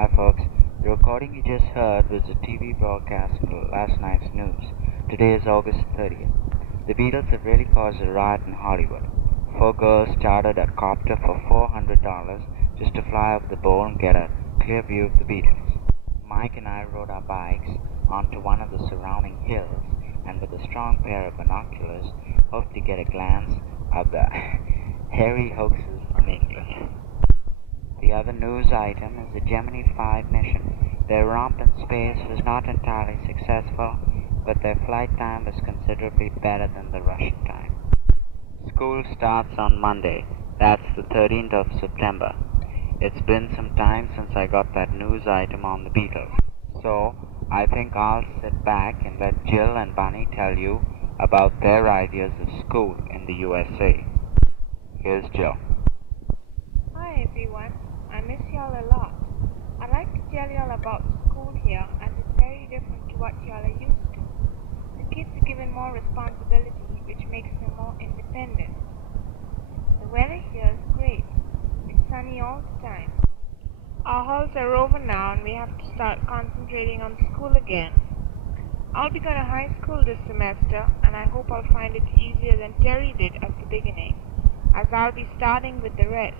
Hi folks, the recording you just heard was a TV broadcast of last night's news. Today is August 30th. The Beatles have really caused a riot in Hollywood. Four girls chartered a copter for $400 just to fly over the bowl and get a clear view of the Beatles. Mike and I rode our bikes onto one of the surrounding hills and with a strong pair of binoculars hoped to get a glance of the hairy hoaxes from England. The other news item is the Gemini 5 mission. Their romp in space was not entirely successful, but their flight time was considerably better than the Russian time. School starts on Monday. That's the 13th of September. It's been some time since I got that news item on the Beatles. So, I think I'll sit back and let Jill and Bunny tell you about their ideas of school in the USA. Here's Jill. Hi everyone, I miss y'all a lot. I'd like to tell y'all about school here as it's very different to what y'all are used to. The kids are given more responsibility which makes them more independent. The weather here is great. It's sunny all the time. Our halls are over now and we have to start concentrating on school again. I'll be going to high school this semester and I hope I'll find it easier than Terry did at the beginning, as I'll be starting with the rest.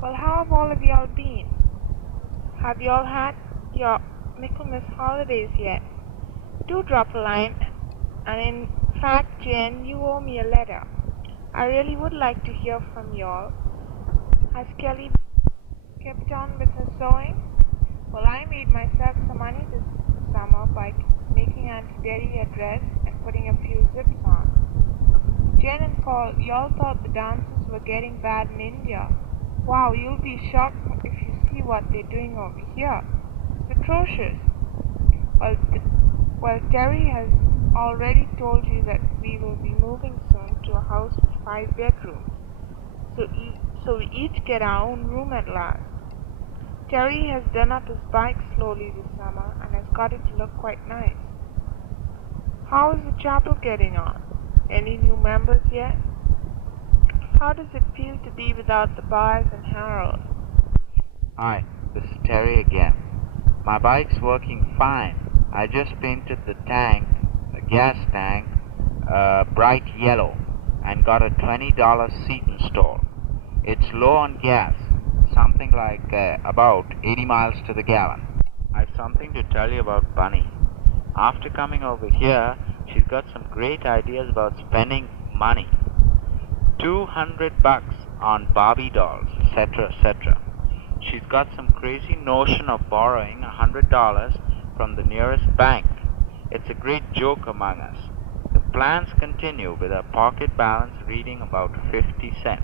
Well, how have all of y'all been? Have y'all had your Michaelmas holidays yet? Do drop a line, and in fact, Jen, you owe me a letter. I really would like to hear from y'all. Has Kelly kept on with her sewing? Well, I made myself some money this summer by making Auntie Derry a dress and putting a few zips on. Jen and Paul, y'all thought the dances were getting bad in India. Wow, you'll be shocked if you see what they're doing over here. It's atrocious. Well, Terry has already told you that we will be moving soon to a house with 5 bedrooms. So we each get our own room at last. Terry has done up his bike slowly this summer and has got it to look quite nice. How is the chapel getting on? Any new members yet? How does it feel to be without the bars and Harold? Hi, this is Terry again. My bike's working fine. I just painted the gas tank, bright yellow and got a $20 seat installed. It's low on gas, something like about 80 miles to the gallon. I've something to tell you about Bunny. After coming over here, she's got some great ideas about spending money. $200 on Barbie dolls, etc., etc. She's got some crazy notion of borrowing $100 from the nearest bank. It's a great joke among us. The plans continue with our pocket balance reading about 50 cents.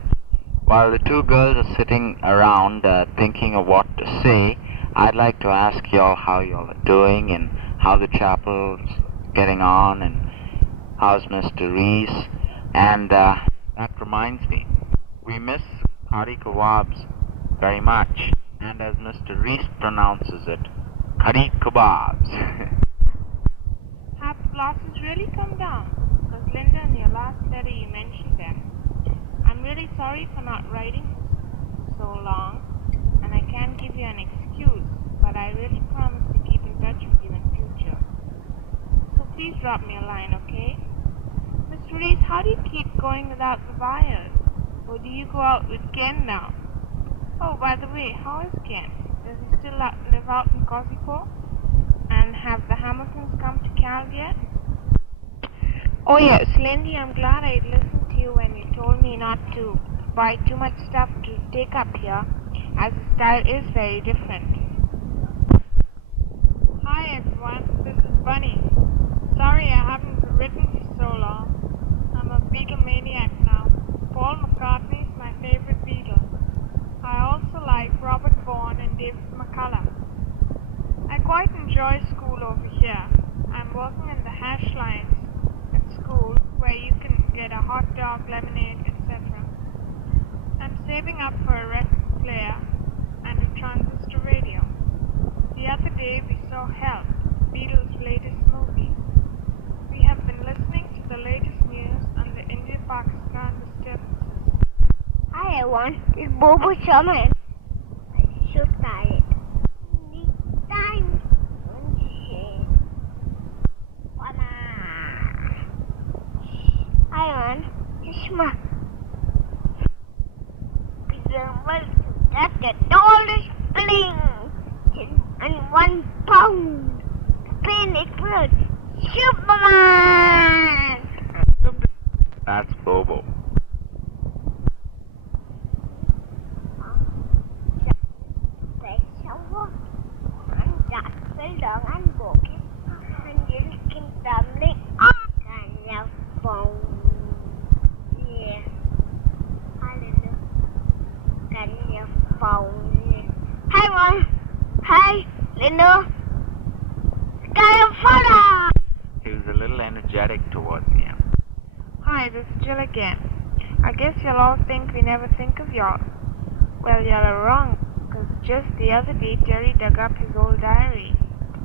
While the two girls are sitting around thinking of what to say, I'd like to ask y'all how y'all are doing and how the chapel's getting on and how's Mr. Reese. And that reminds me, we miss curry kebabs very much. And as Mr. Reese pronounces it, curry kebabs. Have the losses really come down? Because Linda, in your last letter you mentioned them. I'm really sorry for not writing so long, and I can't give you an excuse, but I really promise to keep in touch with you in future. So please drop me a line, okay? Mr. Reese, how do you keep going without the buyers? Or do you go out with Ken now? Oh, by the way, how is Ken? Does he still live out in Cosipore? And have the Hamiltons come to Cal yet? Oh yes, Lindy, I'm glad I listened to you when you told me not to buy too much stuff to take up here, as the style is very different. Hi everyone, this is Bunny. Sorry I haven't written for so long. I'm a Beatlemaniac now. Paul McCartney is my favorite Beatle. I also like Robert Vaughan and David McCullough. I quite enjoy school over here. I'm working in the hash lines at school where you can get a hot dog, lemonade, etc. I'm saving up for a record player and a transistor radio. The other day we saw Help, Beatles' latest movie. We have been listening to the latest news on the India-Pakistan disturbances. Hi everyone, it's Bobo Sherman. I'm so tired. lượng anh buộc anh giữ kim tầm đi cả nhà phòng yeah hallelujah cả nhà phòng yeah hey boy hey Linda California. He was a little energetic towards the end. Hi, this is Jill again. I guess you'll all think we never think of y'all. Well, y'all are wrong, because just the other day Terry dug up his old diary,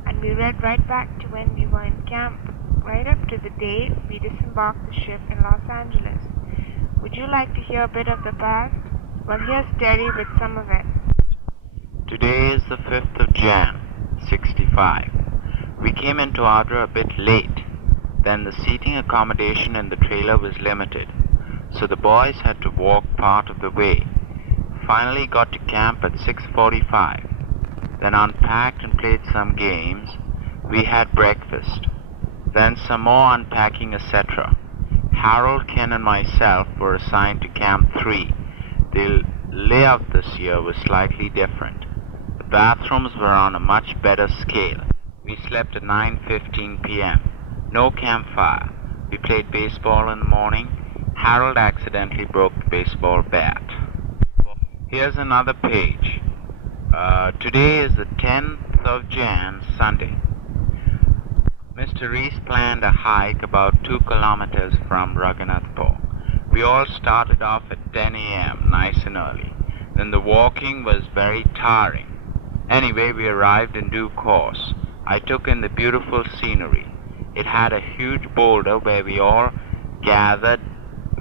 and we read right back to when we were in camp, right up to the day we disembarked the ship in Los Angeles. Would you like to hear a bit of the past? Well, here's Terry with some of it. Today is the 5th of Jan, 65. We came into order a bit late. Then the seating accommodation in the trailer was limited, so the boys had to walk part of the way. Finally got to camp at 6:45. Then unpacked and played some games. We had breakfast. Then some more unpacking, etc. Harold, Ken, and myself were assigned to Camp 3. The layout this year was slightly different. The bathrooms were on a much better scale. We slept at 9:15 p.m. No campfire. We played baseball in the morning. Harold accidentally broke the baseball bat. Here's another page. Today is the 10th of Jan, Sunday. Mr. Reese planned a hike about 2 kilometers from Raghunathpur. We all started off at 10 a.m., nice and early. Then the walking was very tiring. Anyway, we arrived in due course. I took in the beautiful scenery. It had a huge boulder where we all gathered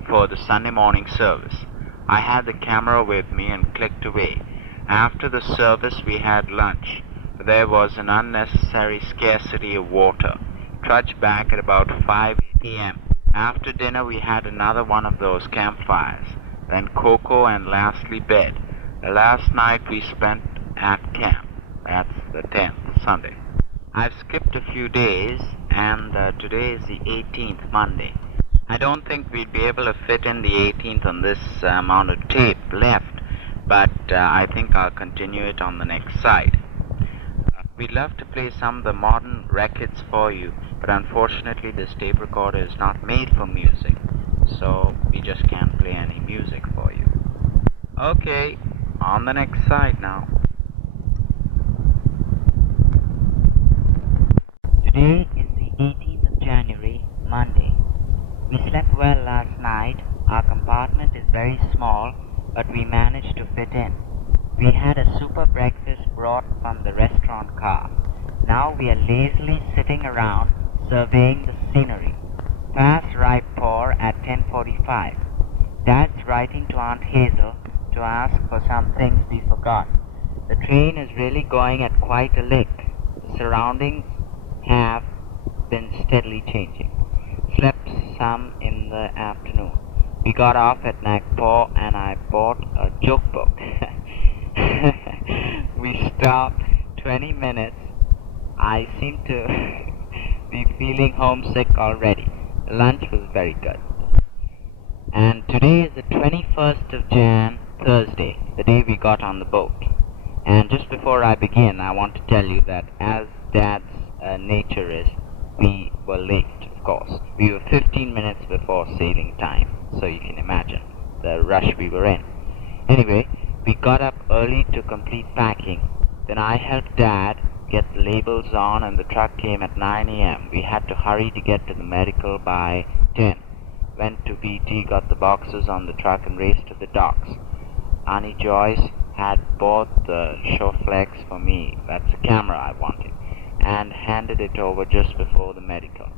for the Sunday morning service. I had the camera with me and clicked away. After the service we had lunch. There was an unnecessary scarcity of water. Trudged back at about 5 p.m. After dinner we had another one of those campfires. Then cocoa and lastly bed. The last night we spent at camp. That's the 10th, Sunday. I've skipped a few days, and today is the 18th, Monday. I don't think we'd be able to fit in the 18th on this amount of tape left, but I think I'll continue it on the next side. We'd love to play some of the modern records for you, but unfortunately this tape recorder is not made for music, so we just can't play any music for you. Okay, on the next side now. Today is the 18th of January, Monday. We slept well last night. Our compartment is very small, but we managed to fit in. We had a super breakfast brought from the restaurant car. Now we are lazily sitting around surveying the scenery. Past Raipur at 10:45. Dad's writing to Aunt Hazel to ask for some things we forgot. The train is really going at quite a lick. The surroundings have been steadily changing. Slept some in the afternoon. We got off at Nagpur and I bought a joke book. We stopped 20 minutes. I seem to be feeling homesick already. Lunch was very good. And today is the 21st of Jan, Thursday, the day we got on the boat. And just before I begin, I want to tell you that as Dad's nature is, we were late, of course. We were 15 minutes before sailing time, so you can imagine the rush we were in. Anyway, we got up early to complete packing. Then I helped Dad get the labels on and the truck came at 9 a.m. We had to hurry to get to the medical by 10. Went to BT, got the boxes on the truck and raced to the docks. Annie Joyce had bought the Showflex for me, that's the camera I wanted, and handed it over just before the medical.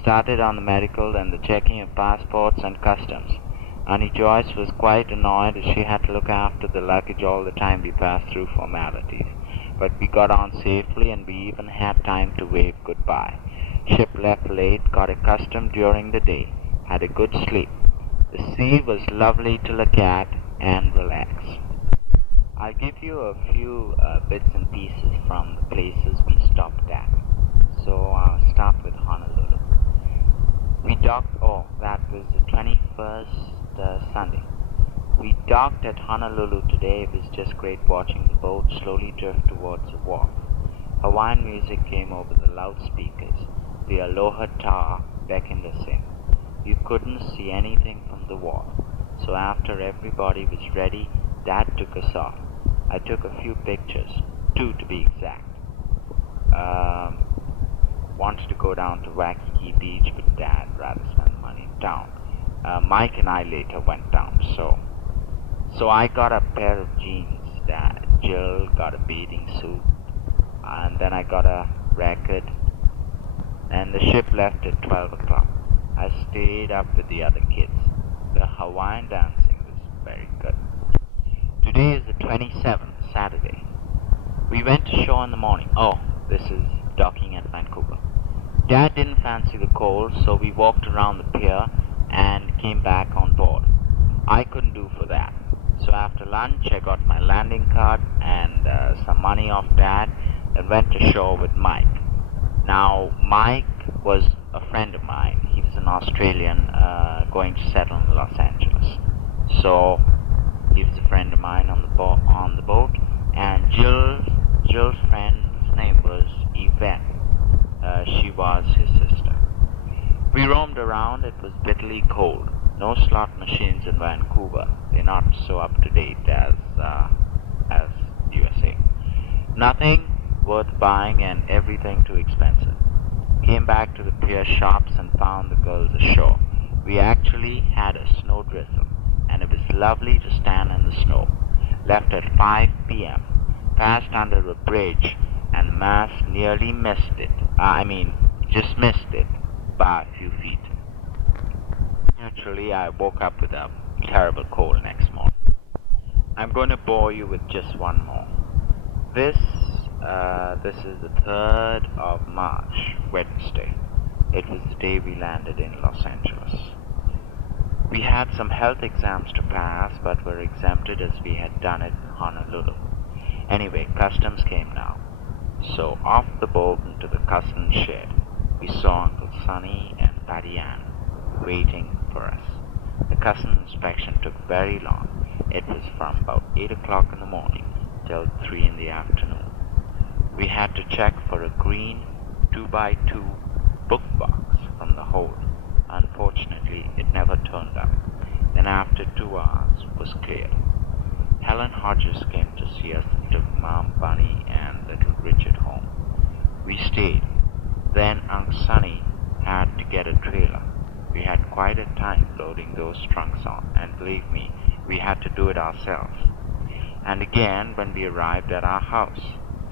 Started on the medical, then the checking of passports and customs. Annie Joyce was quite annoyed as she had to look after the luggage all the time we passed through formalities. But we got on safely and we even had time to wave goodbye. Ship left late, got accustomed during the day, had a good sleep. The sea was lovely to look at and relax. I'll give you a few bits and pieces from the places we stopped at. So I'll start with Honolulu. We docked, that was the 21st Sunday. We docked at Honolulu today. It was just great watching the boat slowly drift towards the wharf. Hawaiian music came over the loudspeakers. The Aloha Tower beckoned us in. You couldn't see anything from the wall. So after everybody was ready, Dad took us off. I took a few pictures, 2 to be exact. Wanted to go down to Waikiki Beach, but Dad rather spend money in town. Mike and I later went down, so I got a pair of jeans. Jill got a bathing suit, and then I got a record, and the ship left at 12 o'clock. I stayed up with the other kids. The Hawaiian dancing was very good. Today is the 27th, Saturday. We went to shore in the morning. Oh, this is docking at Vancouver. Dad didn't fancy the cold, so we walked around the pier and came back on board. I couldn't do for that. So after lunch, I got my landing card and some money off Dad and went to shore with Mike. Now, Mike was a friend of mine. He was an Australian going to settle in Los Angeles. So he was a friend of mine on the boat. And Jill's friend's name was Yvette. She was his sister. We roamed around. It was bitterly cold. No slot machines in Vancouver. They're not so up to date as USA. Nothing worth buying and everything too expensive. Came back to the pier shops and found the girls ashore. We actually had a snow drizzle, and it was lovely to stand in the snow. Left at 5 p.m. Passed under a bridge, and the mast nearly missed it. Just missed it by a few feet. Naturally, I woke up with a terrible cold next morning. I'm going to bore you with just one more. This is the 3rd of March, Wednesday. It was the day we landed in Los Angeles. We had some health exams to pass, but were exempted as we had done it in Honolulu. Anyway, customs came now. So off the boat into the customs shed, we saw Uncle Sonny and Patty Ann waiting for us. The customs inspection took very long. It was from about 8 o'clock in the morning till 3 in the afternoon. We had to check for a green 2x2 book box from the hold. Unfortunately, it never turned up. Then after 2 hours was cleared. Helen Hodges came to see us and took Mom, Bunny, and little Richard home. We stayed. Then Uncle Sonny had to get a trailer. We had quite a time loading those trunks on, and believe me, we had to do it ourselves. And again when we arrived at our house,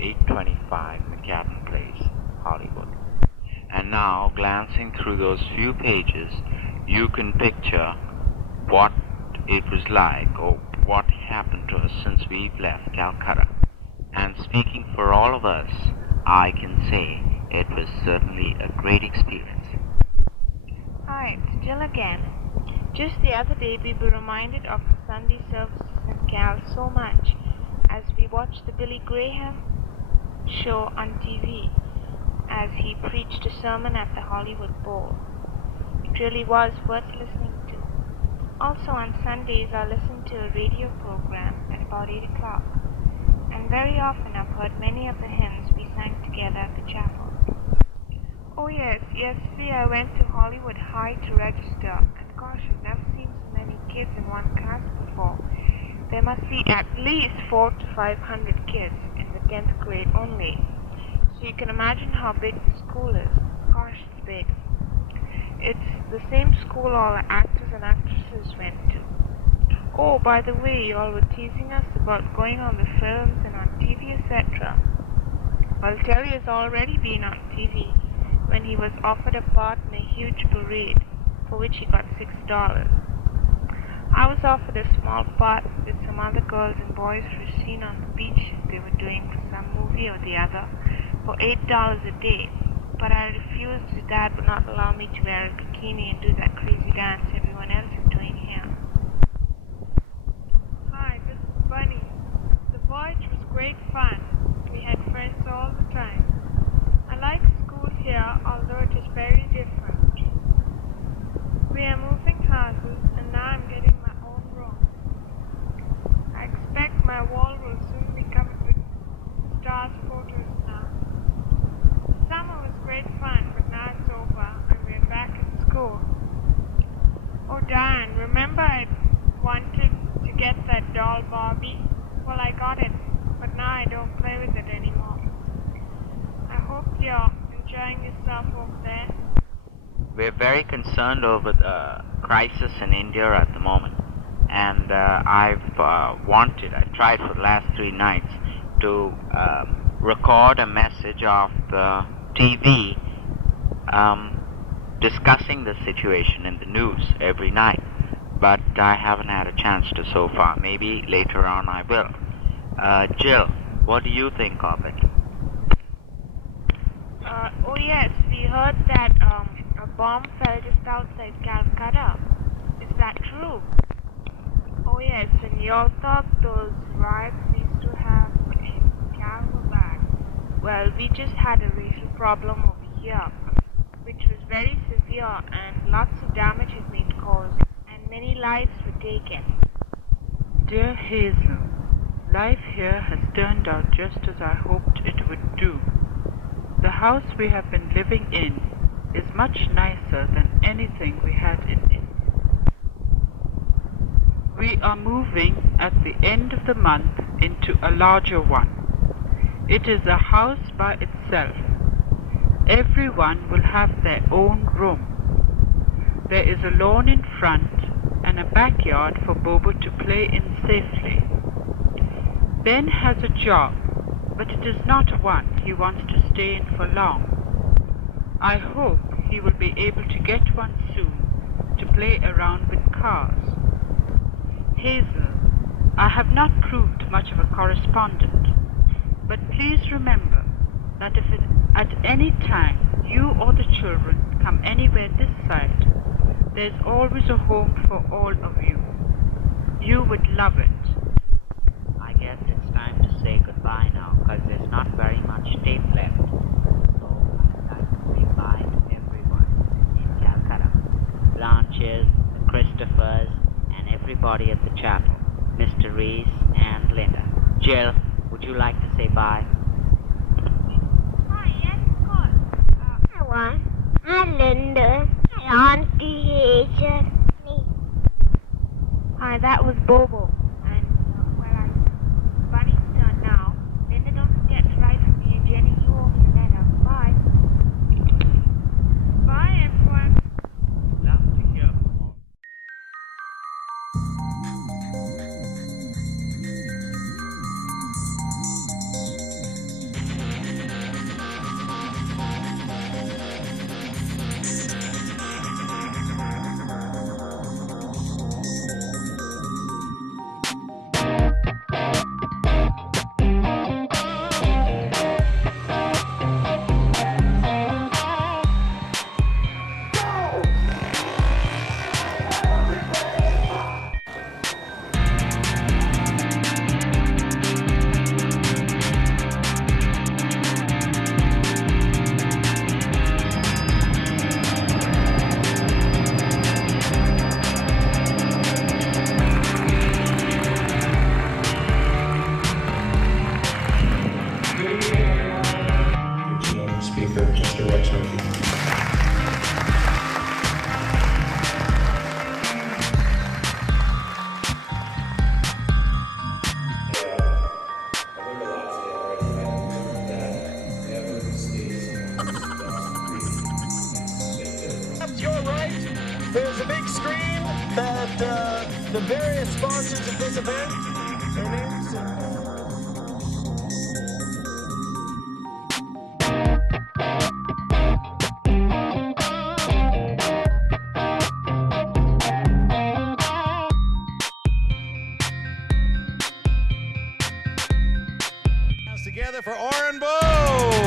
825 McCadden Place, Hollywood. And now, glancing through those few pages, you can picture what it was like, or what happened to us since we've left Calcutta. And speaking for all of us, I can say it was certainly a great experience. Hi, it's Jill again. Just the other day we were reminded of the Sunday services in Cal so much as we watched the Billy Graham show on TV as he preached a sermon at the Hollywood Bowl. It really was worth listening to. Also on Sundays I listen to a radio program at about 8 o'clock, and very often I've heard many of the hymns we sang together at the chapel. Oh yes, yesterday I went to Hollywood High to register, and gosh, I've never seen so many kids in one class before. There must be at least 400 to 500 kids in the 10th grade only. So you can imagine how big the school is. Gosh, it's big. It's the same school all the actors and actresses went to. Oh, by the way, you all were teasing us about going on the films and on TV, etc. Well, Terry has already been on TV when he was offered a part in a huge parade for which he got $6. I was offered a small part with some other girls and boys for a scene on the beach they were doing for some movie or the other for $8 a day, but I refused as Dad would not allow me to wear a bikini and do that crazy dance everyone else is doing here. Hi, this is Bunny. The voyage was great fun. We had friends all the time. I like school here, although it is very different. We are moving houses, and now I'm getting my own room. I expect my wall will soon be covered with stars photos now. We're very concerned over the crisis in India at the moment, and I've tried for the last 3 nights to record a message of the TV discussing the situation in the news every night, but I haven't had a chance to so far. Maybe later on I will. Jill, what do you think of it? Oh yes, we heard that a bomb fell just outside Calcutta. Is that true? Oh yes, and you all thought those riots we used to have in Cal were bad. Well, we just had a racial problem over here, which was very severe and lots of damage has been caused and many lives were taken. Dear Hazel, life here has turned out just as I hoped it would do. The house we have been living in is much nicer than anything we had in India. We are moving at the end of the month into a larger one. It is a house by itself. Everyone will have their own room. There is a lawn in front and a backyard for Bobo to play in safely. Ben has a job, but it is not one he wants to stay in for long. I hope he will be able to get one soon to play around with cars. Hazel, I have not proved much of a correspondent, but please remember that if at any time you or the children come anywhere this side, there's always a home for all of you. You would love it. I guess it's time to say goodbye now, because there's not very much tape left. So I'd like to say bye to everyone in Calcutta. Blanches, the Christophers, and everybody at the chapel. Mr. Reese and Linda. Jill, would you like to say bye? Hi, yes, of course. Hi, Linda. Hi, Auntie Hazel. Hi, that was Bobo. And, Bunny's turn now. Linda, don't forget to write for me and Jenny you over the letter. Bye. Bye, everyone. Love to hear from all. Speaker, Mr. Rex Murphy. Left your right, there's a big screen that the various sponsors of this event, their names. Together for Oren Bo.